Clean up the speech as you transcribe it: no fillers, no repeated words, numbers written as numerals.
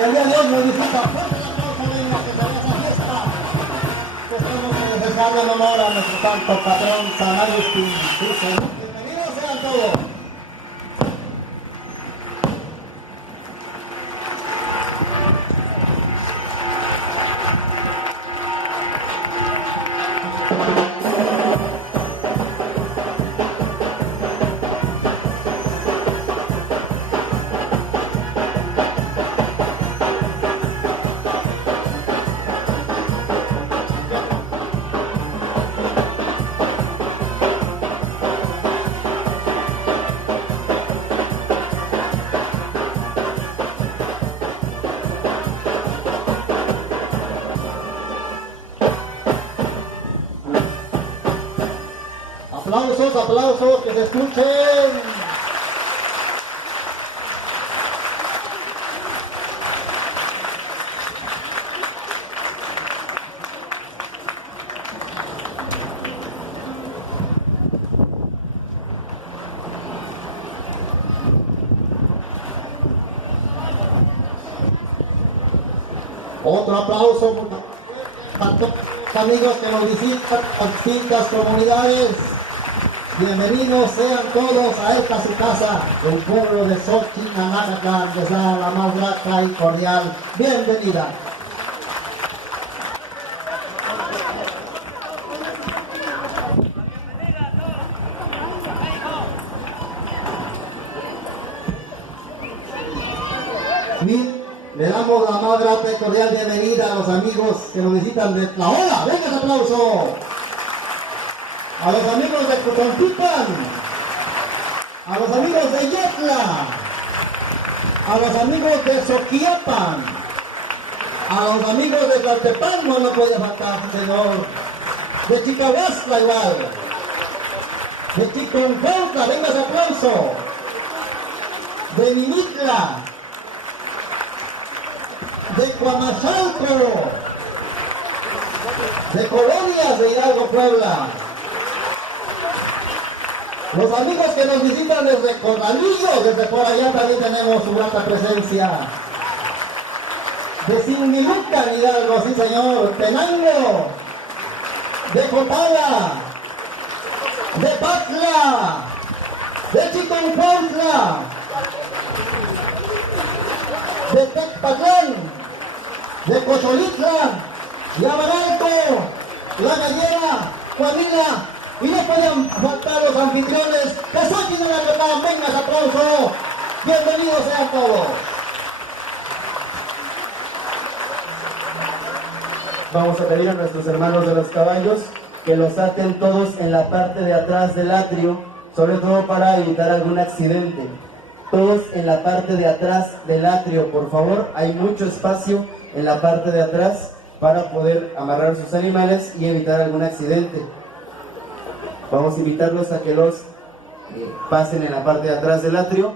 que el día de hoy nos disfruta. Fuerte el aplauso, venga, que se vea esa fiesta. Que estamos manifestando en honor a nuestro santo patrón San Agustín. Sí, señor. Bienvenidos sean todos. Aplausos, aplausos, que se escuchen. Otro aplauso para todos los amigos que nos visitan a distintas comunidades. Bienvenidos sean todos a esta su casa, el pueblo de Xochitl, les da la más grata y cordial bienvenida. Le damos la más grata y cordial bienvenida a los amigos que nos visitan de Tlaola. ¡Venga ese aplauso! A los amigos de Cotontipan, a los amigos de Yetla, a los amigos de Soquiapan, a los amigos de Tlaltepango, no puede faltar, señor, de Chicahuastla igual, de Chiconcuautla, venga ese aplauso, de Nimitla, de Cuamachalco, de Colonias de Hidalgo, Puebla. Los amigos que nos visitan desde Corralillo, desde por allá también tenemos su grata presencia. De Sinmilucan, Hidalgo, sí señor, Tenango, de Copala, de Patla, de Chiconcuautla, de Tecpatlán, de Cocholitla, Yabaralco, La Gallera, Coahuila. Y no pueden faltar los anfitriones que saquen la verdad. Venga ese aplauso. Bienvenidos sean todos. Vamos a pedir a nuestros hermanos de los caballos que los aten todos en la parte de atrás del atrio, sobre todo para evitar algún accidente. Todos en la parte de atrás del atrio, por favor. Hay mucho espacio en la parte de atrás para poder amarrar sus animales y evitar algún accidente. Vamos a invitarlos a que los pasen en la parte de atrás del atrio.